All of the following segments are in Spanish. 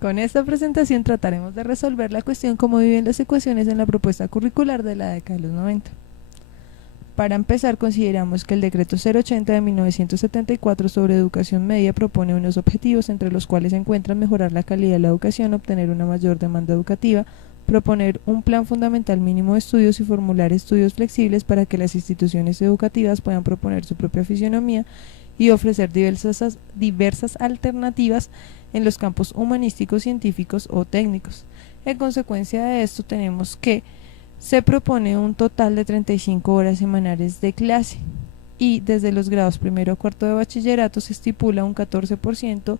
Con esta presentación trataremos de resolver la cuestión cómo viven las ecuaciones en la propuesta curricular de la década de los 90. Para empezar, consideramos que el decreto 080 de 1974 sobre educación media propone unos objetivos entre los cuales se encuentran mejorar la calidad de la educación, obtener una mayor demanda educativa, proponer un plan fundamental mínimo de estudios y formular estudios flexibles para que las instituciones educativas puedan proponer su propia fisionomía y ofrecer diversas alternativas en los campos humanísticos, científicos o técnicos. En consecuencia de esto tenemos que se propone un total de 35 horas semanales de clase y desde los grados primero a cuarto de bachillerato se estipula un 14%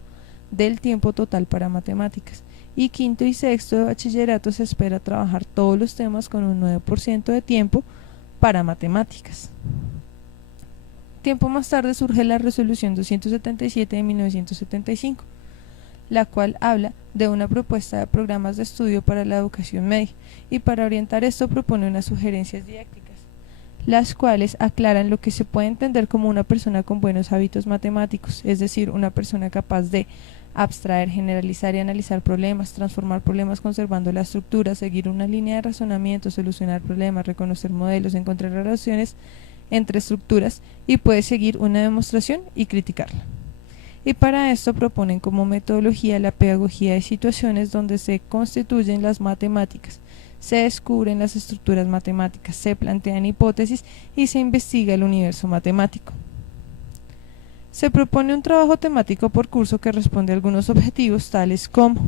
del tiempo total para matemáticas y quinto y sexto de bachillerato se espera trabajar todos los temas con un 9% de tiempo para matemáticas. Tiempo más tarde surge la resolución 277 de 1975, la cual habla de una propuesta de programas de estudio para la educación media, y para orientar esto propone unas sugerencias didácticas, las cuales aclaran lo que se puede entender como una persona con buenos hábitos matemáticos, es decir, una persona capaz de abstraer, generalizar y analizar problemas, transformar problemas conservando la estructura, seguir una línea de razonamiento, solucionar problemas, reconocer modelos, encontrar relaciones entre estructuras y puede seguir una demostración y criticarla. Y para esto proponen como metodología la pedagogía de situaciones donde se constituyen las matemáticas, se descubren las estructuras matemáticas, se plantean hipótesis y se investiga el universo matemático. Se propone un trabajo temático por curso que responde a algunos objetivos tales como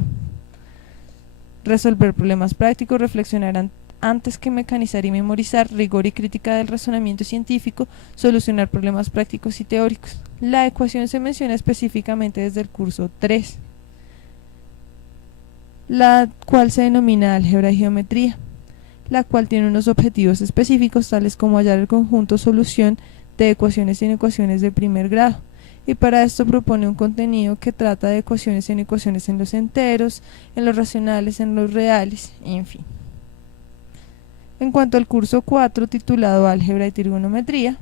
resolver problemas prácticos, reflexionar antes que mecanizar y memorizar, rigor y crítica del razonamiento científico, solucionar problemas prácticos y teóricos. La ecuación se menciona específicamente desde el curso 3, la cual se denomina álgebra y geometría, la cual tiene unos objetivos específicos tales como hallar el conjunto solución de ecuaciones y inecuaciones de primer grado, y para esto propone un contenido que trata de ecuaciones y inecuaciones en los enteros, en los racionales, en los reales, en fin. En cuanto al curso 4, titulado Álgebra y Trigonometría,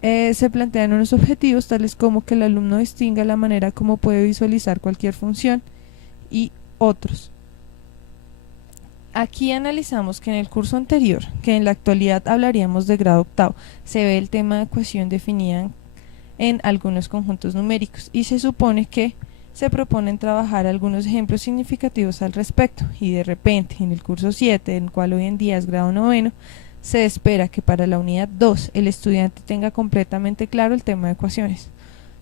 se plantean unos objetivos tales como que el alumno distinga la manera como puede visualizar cualquier función y otros. Aquí analizamos que en el curso anterior, que en la actualidad hablaríamos de grado octavo, se ve el tema de ecuación definida en algunos conjuntos numéricos y se supone que se proponen trabajar algunos ejemplos significativos al respecto y de repente en el curso 7, en el cual hoy en día es grado noveno, se espera que para la unidad 2 el estudiante tenga completamente claro el tema de ecuaciones.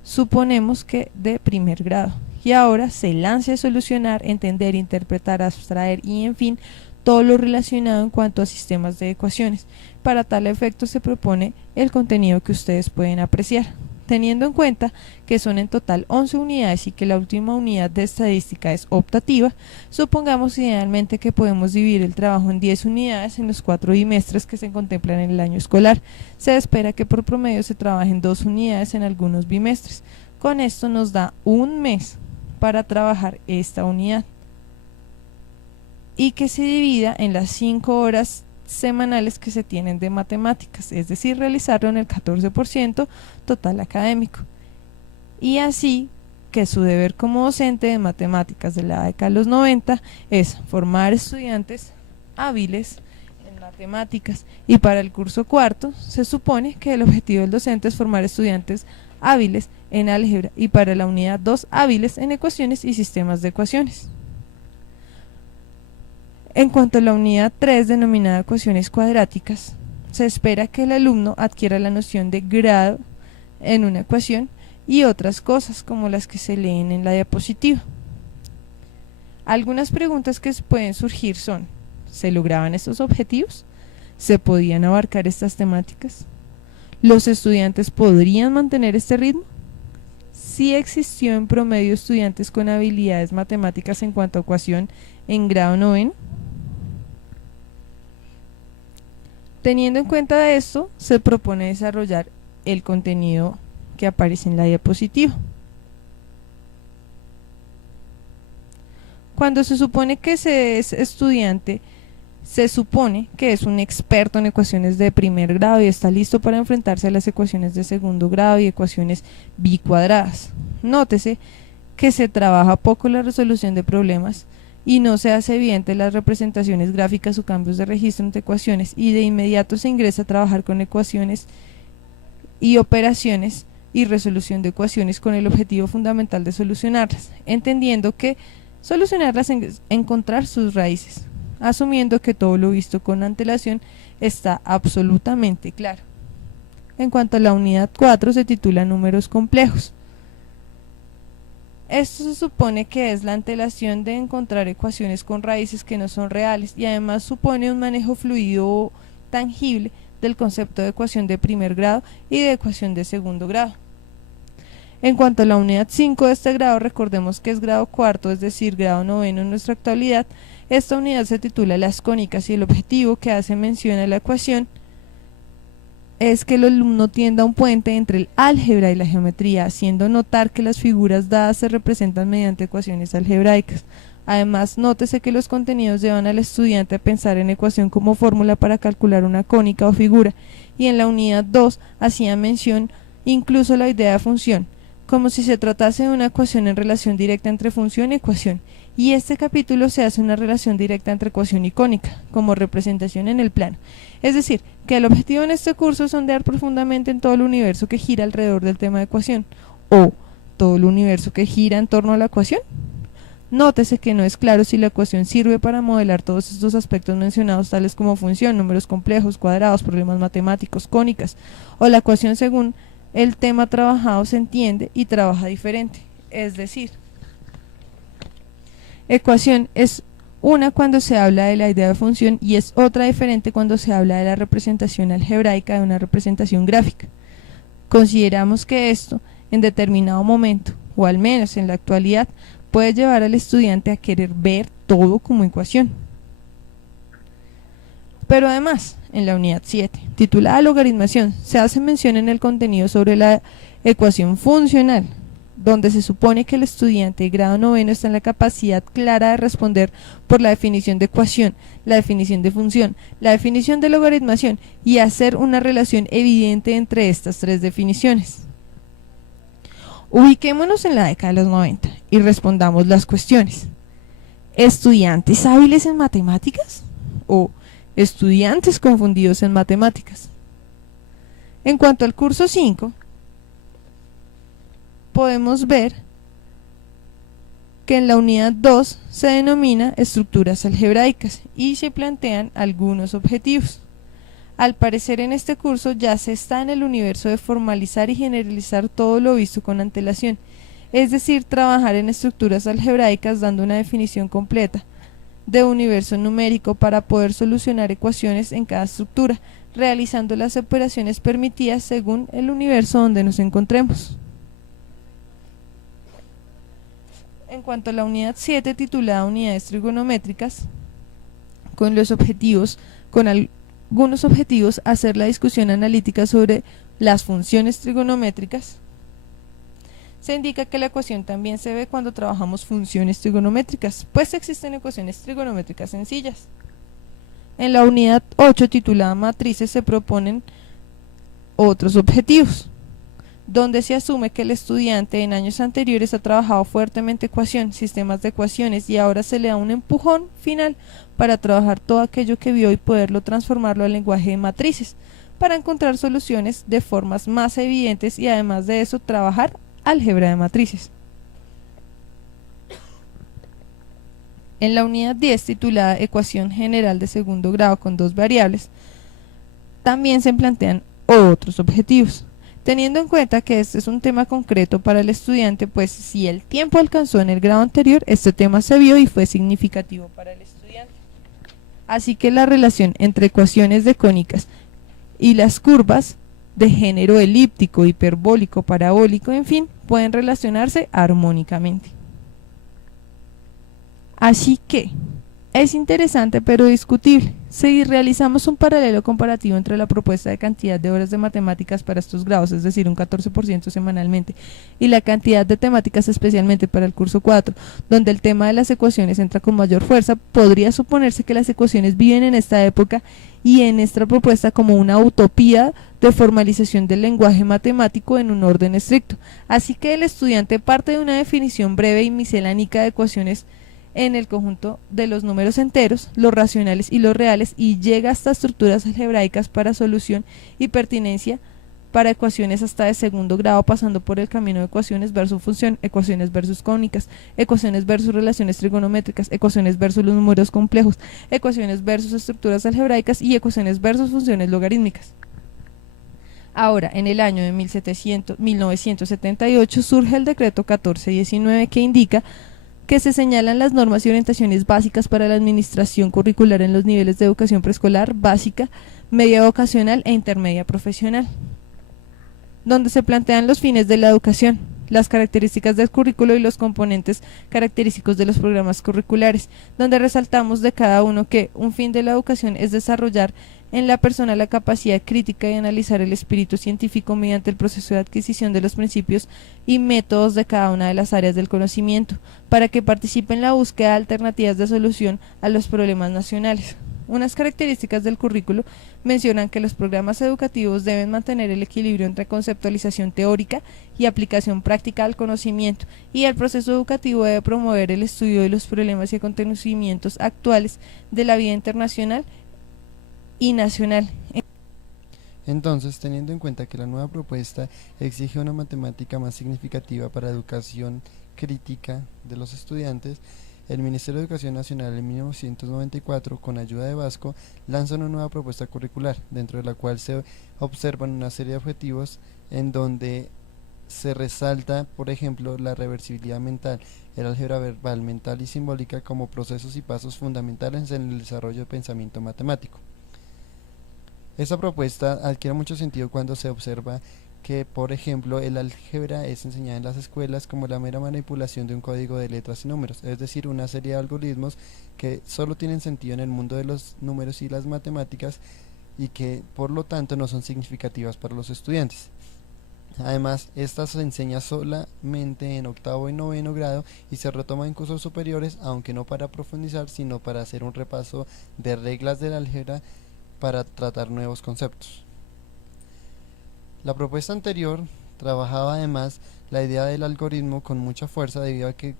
Suponemos que de primer grado y ahora se lance a solucionar, entender, interpretar, abstraer y en fin todo lo relacionado en cuanto a sistemas de ecuaciones. Para tal efecto se propone el contenido que ustedes pueden apreciar. Teniendo en cuenta que son en total 11 unidades y que la última unidad de estadística es optativa, supongamos idealmente que podemos dividir el trabajo en 10 unidades en los 4 bimestres que se contemplan en el año escolar. Se espera que por promedio se trabajen 2 unidades en algunos bimestres. Con esto nos da un mes para trabajar esta unidad y que se divida en las 5 horas semanales que se tienen de matemáticas, es decir, realizarlo en el 14% total académico. Y así que su deber como docente de matemáticas de la década de los 90 es formar estudiantes hábiles en matemáticas, y para el curso cuarto se supone que el objetivo del docente es formar estudiantes hábiles en álgebra y para la unidad 2 hábiles en ecuaciones y sistemas de ecuaciones. En cuanto a la unidad 3, denominada ecuaciones cuadráticas, se espera que el alumno adquiera la noción de grado en una ecuación y otras cosas como las que se leen en la diapositiva. Algunas preguntas que pueden surgir son: ¿se lograban estos objetivos? ¿Se podían abarcar estas temáticas? ¿Los estudiantes podrían mantener este ritmo? ¿Sí existió en promedio estudiantes con habilidades matemáticas en cuanto a ecuación en grado noveno? Teniendo en cuenta de esto, se propone desarrollar el contenido que aparece en la diapositiva. Cuando se supone que se es estudiante Se supone que es un experto en ecuaciones de primer grado y está listo para enfrentarse a las ecuaciones de segundo grado y ecuaciones bicuadradas. Nótese que se trabaja poco la resolución de problemas y no se hace evidente las representaciones gráficas o cambios de registro entre ecuaciones, y de inmediato se ingresa a trabajar con ecuaciones y operaciones y resolución de ecuaciones con el objetivo fundamental de solucionarlas, entendiendo que solucionarlas es encontrar sus raíces, asumiendo que todo lo visto con antelación está absolutamente claro. En cuanto a la unidad 4, se titula Números complejos. Esto se supone que es la antelación de encontrar ecuaciones con raíces que no son reales, y además supone un manejo fluido o tangible del concepto de ecuación de primer grado y de ecuación de segundo grado. En cuanto a la unidad 5 de este grado, recordemos que es grado cuarto, es decir, grado noveno en nuestra actualidad. Esta unidad se titula Las cónicas, y el objetivo que hace mención a la ecuación es que el alumno tienda un puente entre el álgebra y la geometría, haciendo notar que las figuras dadas se representan mediante ecuaciones algebraicas. Además, nótese que los contenidos llevan al estudiante a pensar en ecuación como fórmula para calcular una cónica o figura, y en la unidad 2 hacía mención incluso la idea de función, como si se tratase de una ecuación en relación directa entre función y ecuación, y este capítulo se hace una relación directa entre ecuación y cónica, como representación en el plano. Es decir, que el objetivo en este curso es sondear profundamente en todo el universo que gira alrededor del tema de ecuación, o todo el universo que gira en torno a la ecuación. Nótese que no es claro si la ecuación sirve para modelar todos estos aspectos mencionados, tales como función, números complejos, cuadrados, problemas matemáticos, cónicas, o la ecuación según el tema trabajado se entiende y trabaja diferente. Es decir, ecuación es una cuando se habla de la idea de función y es otra diferente cuando se habla de la representación algebraica de una representación gráfica. Consideramos que esto, en determinado momento, o al menos en la actualidad, puede llevar al estudiante a querer ver todo como ecuación. Pero además, en la unidad 7, titulada Logaritmación, se hace mención en el contenido sobre la ecuación funcional, donde se supone que el estudiante de grado noveno está en la capacidad clara de responder por la definición de ecuación, la definición de función, la definición de logaritmación y hacer una relación evidente entre estas tres definiciones. Ubiquémonos en la década de los 90 y respondamos las cuestiones. ¿Estudiantes hábiles en matemáticas? ¿O estudiantes confundidos en matemáticas? En cuanto al curso 5, podemos ver que en la unidad 2 se denomina estructuras algebraicas y se plantean algunos objetivos. Al parecer en este curso ya se está en el universo de formalizar y generalizar todo lo visto con antelación, es decir, trabajar en estructuras algebraicas dando una definición completa de universo numérico para poder solucionar ecuaciones en cada estructura, realizando las operaciones permitidas según el universo donde nos encontremos. En cuanto a la unidad 7, titulada Unidades trigonométricas, con algunos objetivos, hacer la discusión analítica sobre las funciones trigonométricas. Se indica que la ecuación también se ve cuando trabajamos funciones trigonométricas, pues existen ecuaciones trigonométricas sencillas. En la unidad 8, titulada Matrices, se proponen otros objetivos, donde se asume que el estudiante en años anteriores ha trabajado fuertemente ecuación, sistemas de ecuaciones, y ahora se le da un empujón final para trabajar todo aquello que vio y poderlo transformarlo al lenguaje de matrices, para encontrar soluciones de formas más evidentes y además de eso trabajar álgebra de matrices. En la unidad 10, titulada Ecuación general de segundo grado con dos variables, también se plantean otros objetivos, teniendo en cuenta que este es un tema concreto para el estudiante, pues si el tiempo alcanzó en el grado anterior, este tema se vio y fue significativo para el estudiante. Así que la relación entre ecuaciones de cónicas y las curvas de género elíptico, hiperbólico, parabólico, en fin, pueden relacionarse armónicamente. Así que, Es interesante pero discutible. Si realizamos un paralelo comparativo entre la propuesta de cantidad de horas de matemáticas para estos grados, es decir, un 14% semanalmente, y la cantidad de temáticas especialmente para el curso 4, donde el tema de las ecuaciones entra con mayor fuerza, podría suponerse que las ecuaciones viven en esta época y en esta propuesta como una utopía de formalización del lenguaje matemático en un orden estricto. Así que el estudiante parte de una definición breve y miscelánica de ecuaciones en el conjunto de los números enteros, los racionales y los reales, y llega hasta estructuras algebraicas para solución y pertinencia para ecuaciones hasta de segundo grado, pasando por el camino de ecuaciones versus función, ecuaciones versus cónicas, ecuaciones versus relaciones trigonométricas, ecuaciones versus los números complejos, ecuaciones versus estructuras algebraicas y ecuaciones versus funciones logarítmicas. Ahora, en el año de 1978 surge el decreto 1419 que indica que se señalan las normas y orientaciones básicas para la administración curricular en los niveles de educación preescolar, básica, media vocacional e intermedia profesional, donde se plantean los fines de la educación, las características del currículo y los componentes característicos de los programas curriculares, donde resaltamos de cada uno que un fin de la educación es desarrollar en la persona la capacidad crítica de analizar el espíritu científico mediante el proceso de adquisición de los principios y métodos de cada una de las áreas del conocimiento, para que participe en la búsqueda de alternativas de solución a los problemas nacionales. Unas características del currículo mencionan que los programas educativos deben mantener el equilibrio entre conceptualización teórica y aplicación práctica al conocimiento, y el proceso educativo debe promover el estudio de los problemas y acontecimientos actuales de la vida internacional y nacional. Entonces, teniendo en cuenta que la nueva propuesta exige una matemática más significativa para la educación crítica de los estudiantes, el Ministerio de Educación Nacional en 1994, con ayuda de Vasco, lanza una nueva propuesta curricular, dentro de la cual se observan una serie de objetivos en donde se resalta, por ejemplo, la reversibilidad mental, el álgebra verbal, mental y simbólica como procesos y pasos fundamentales en el desarrollo del pensamiento matemático. Esta propuesta adquiere mucho sentido cuando se observa que, por ejemplo, el álgebra es enseñada en las escuelas como la mera manipulación de un código de letras y números, es decir, una serie de algoritmos que solo tienen sentido en el mundo de los números y las matemáticas y que, por lo tanto, no son significativas para los estudiantes. Además, esta se enseña solamente en octavo y noveno grado y se retoma en cursos superiores, aunque no para profundizar, sino para hacer un repaso de reglas del álgebra para tratar nuevos conceptos. La propuesta anterior trabajaba además la idea del algoritmo con mucha fuerza debido a que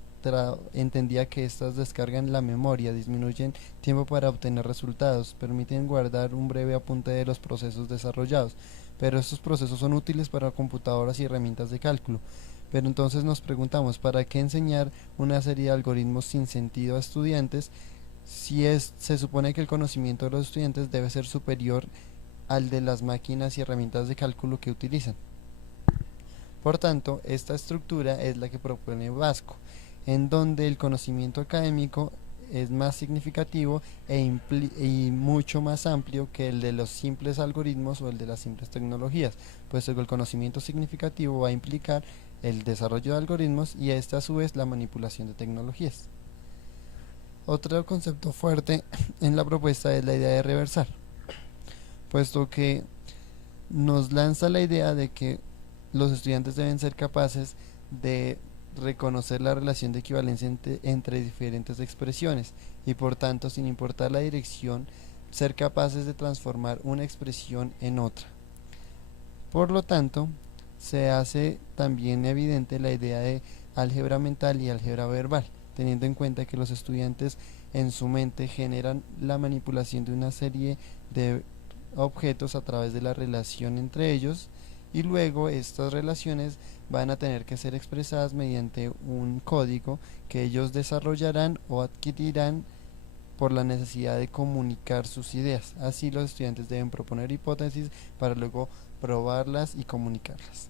entendía que estas descargan la memoria, disminuyen tiempo para obtener resultados, permiten guardar un breve apunte de los procesos desarrollados, pero estos procesos son útiles para computadoras y herramientas de cálculo. Pero entonces nos preguntamos, ¿para qué enseñar una serie de algoritmos sin sentido a estudiantes si se supone que el conocimiento de los estudiantes debe ser superior al de las máquinas y herramientas de cálculo que utilizan? Por tanto, esta estructura es la que propone Vasco, en donde el conocimiento académico es más significativo y mucho más amplio que el de los simples algoritmos o el de las simples tecnologías, puesto que el conocimiento significativo va a implicar el desarrollo de algoritmos y esta a su vez la manipulación de tecnologías. Otro concepto fuerte en la propuesta es la idea de reversar, puesto que nos lanza la idea de que los estudiantes deben ser capaces de reconocer la relación de equivalencia entre diferentes expresiones y, por tanto, sin importar la dirección, ser capaces de transformar una expresión en otra. Por lo tanto, se hace también evidente la idea de álgebra mental y álgebra verbal, teniendo en cuenta que los estudiantes en su mente generan la manipulación de una serie de objetos a través de la relación entre ellos, y luego estas relaciones van a tener que ser expresadas mediante un código que ellos desarrollarán o adquirirán por la necesidad de comunicar sus ideas. Así, los estudiantes deben proponer hipótesis para luego probarlas y comunicarlas.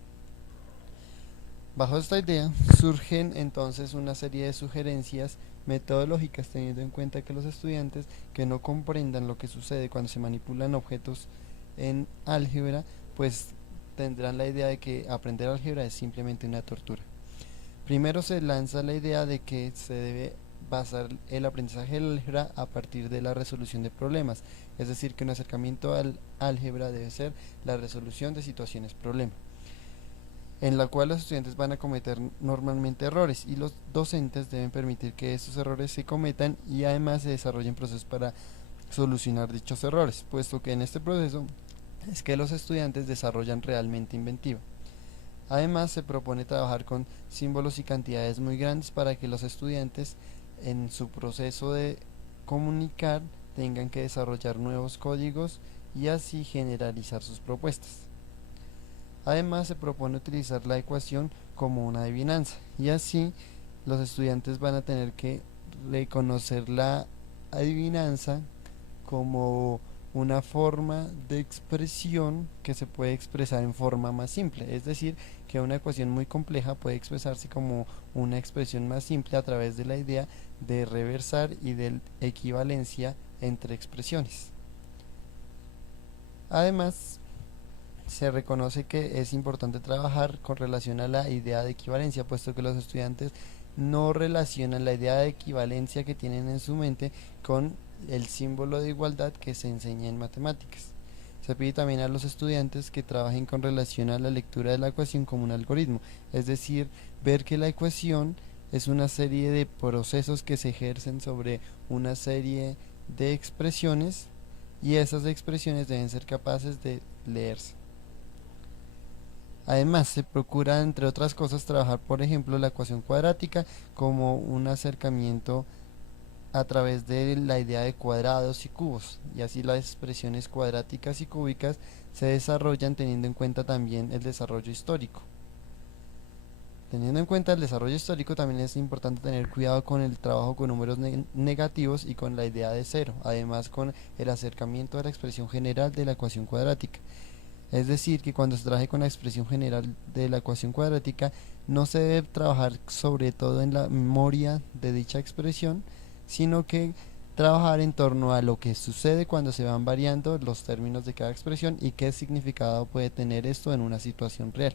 Bajo esta idea surgen entonces una serie de sugerencias metodológicas, teniendo en cuenta que los estudiantes que no comprendan lo que sucede cuando se manipulan objetos en álgebra, pues tendrán la idea de que aprender álgebra es simplemente una tortura. Primero se lanza la idea de que se debe basar el aprendizaje del álgebra a partir de la resolución de problemas, es decir, que un acercamiento al álgebra debe ser la resolución de situaciones problema, en la cual los estudiantes van a cometer normalmente errores y los docentes deben permitir que estos errores se cometan y además se desarrollen procesos para solucionar dichos errores, puesto que en este proceso es que los estudiantes desarrollan realmente inventiva. Además, se propone trabajar con símbolos y cantidades muy grandes para que los estudiantes en su proceso de comunicar tengan que desarrollar nuevos códigos y así generalizar sus propuestas. Además, se propone utilizar la ecuación como una adivinanza y así los estudiantes van a tener que reconocer la adivinanza como una forma de expresión que se puede expresar en forma más simple, es decir, que una ecuación muy compleja puede expresarse como una expresión más simple a través de la idea de reversar y de equivalencia entre expresiones. Además, se reconoce que es importante trabajar con relación a la idea de equivalencia, puesto que los estudiantes no relacionan la idea de equivalencia que tienen en su mente con el símbolo de igualdad que se enseña en matemáticas. Se pide también a los estudiantes que trabajen con relación a la lectura de la ecuación como un algoritmo, es decir, ver que la ecuación es una serie de procesos que se ejercen sobre una serie de expresiones y esas expresiones deben ser capaces de leerse. Además, se procura, entre otras cosas, trabajar, por ejemplo, la ecuación cuadrática como un acercamiento a través de la idea de cuadrados y cubos, y así las expresiones cuadráticas y cúbicas se desarrollan teniendo en cuenta también el desarrollo histórico. Teniendo en cuenta el desarrollo histórico, también es importante tener cuidado con el trabajo con números negativos y con la idea de cero, además con el acercamiento a la expresión general de la ecuación cuadrática. Es decir, que cuando se trabaje con la expresión general de la ecuación cuadrática, no se debe trabajar sobre todo en la memoria de dicha expresión, sino que trabajar en torno a lo que sucede cuando se van variando los términos de cada expresión y qué significado puede tener esto en una situación real.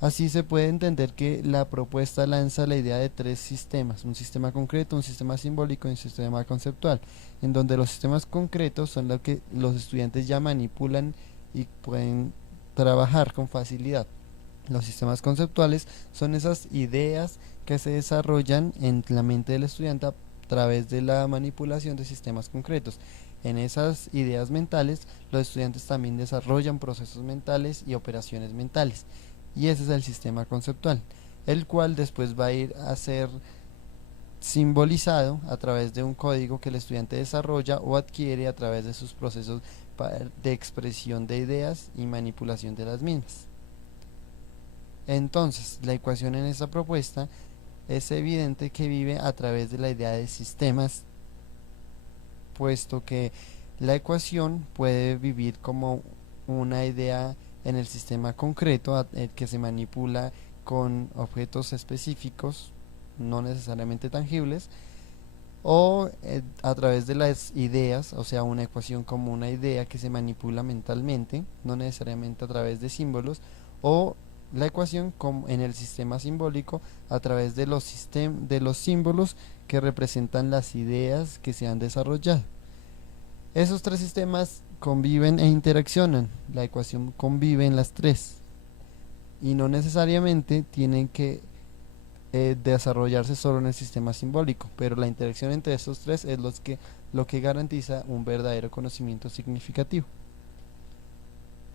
Así se puede entender que la propuesta lanza la idea de tres sistemas: un sistema concreto, un sistema simbólico y un sistema conceptual, en donde los sistemas concretos son lo que los estudiantes ya manipulan y pueden trabajar con facilidad. Los sistemas conceptuales son esas ideas que se desarrollan en la mente del estudiante a través de la manipulación de sistemas concretos. En esas ideas mentales, los estudiantes también desarrollan procesos mentales y operaciones mentales. Y ese es el sistema conceptual, el cual después va a ir a ser simbolizado a través de un código que el estudiante desarrolla o adquiere a través de sus procesos de expresión de ideas y manipulación de las mismas. Entonces, la ecuación en esta propuesta es evidente que vive a través de la idea de sistemas, puesto que la ecuación puede vivir como una idea en el sistema concreto que se manipula con objetos específicos, no necesariamente tangibles, o a través de las ideas, o sea, una ecuación como una idea que se manipula mentalmente, no necesariamente a través de símbolos, o la ecuación como en el sistema simbólico a través de los símbolos que representan las ideas que se han desarrollado. Esos tres sistemas conviven e interaccionan, la ecuación convive en las tres y no necesariamente tienen que desarrollarse solo en el sistema simbólico, pero la interacción entre estos tres es lo que garantiza un verdadero conocimiento significativo.